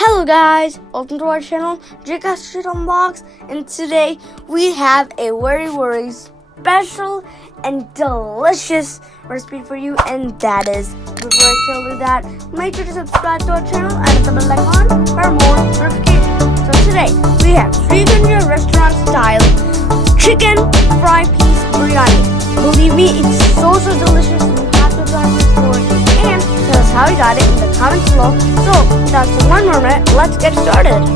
Hello guys, welcome to our channel Jagas Unbox, and today we have a very special and delicious recipe for you, and that is, before I tell you that, make sure to subscribe to our channel and hit the bell icon for more notifications. So today we have Srikanya restaurant style chicken fry piece biryani. Believe me, it's so delicious, and you have to try it before. And tell us how you got it in the comments below. So, without one more minute, let's get started.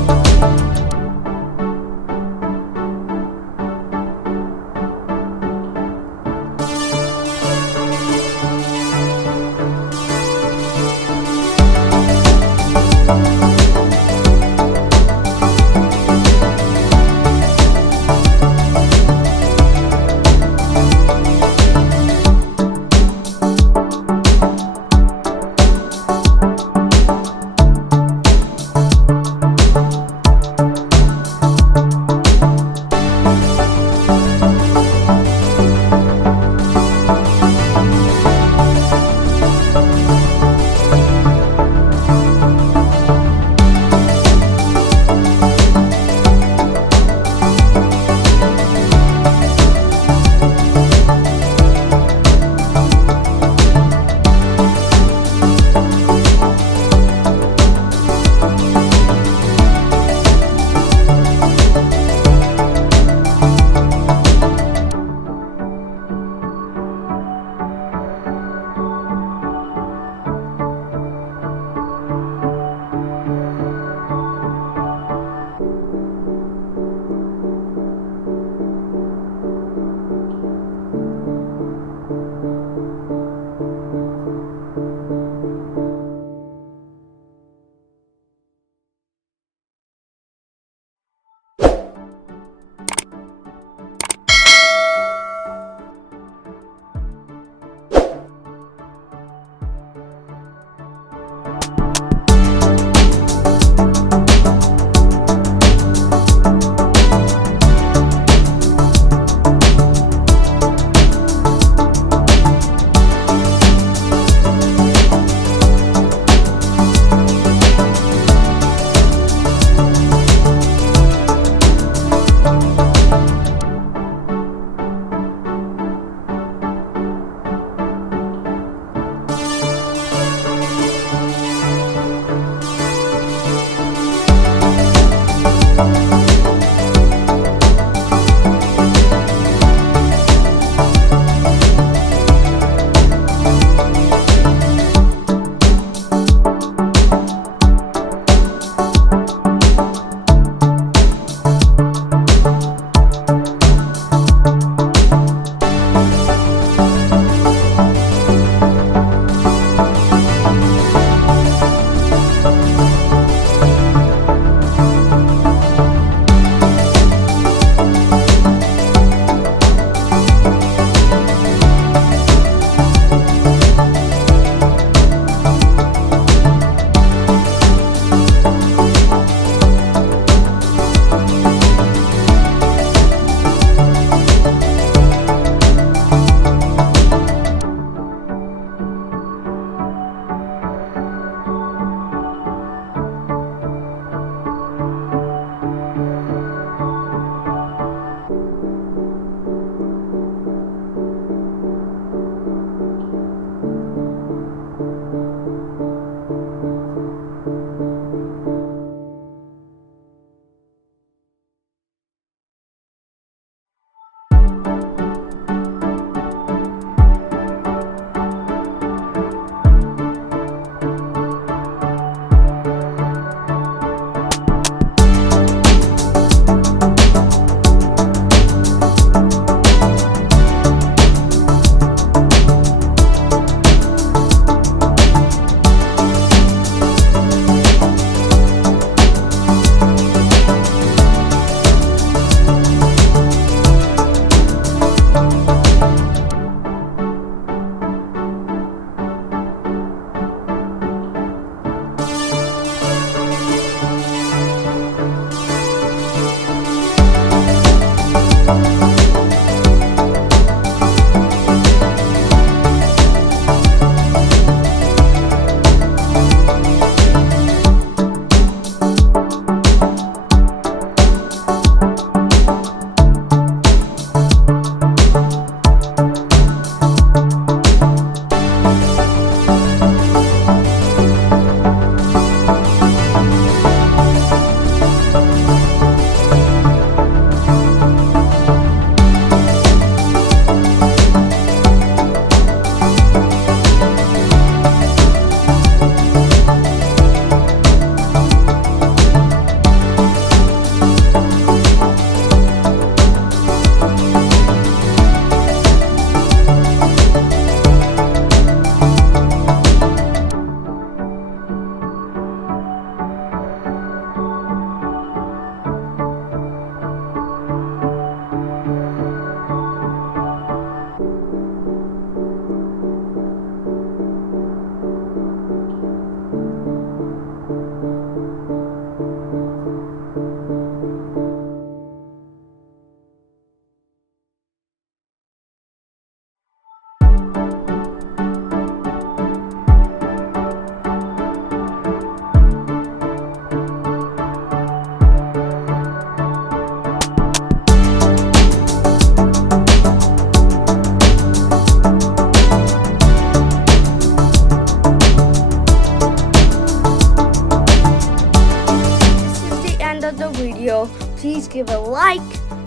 video, please give a like,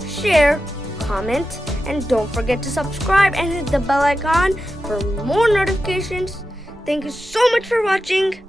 share, comment, and don't forget to subscribe and hit the bell icon for more notifications. Thank you so much for watching.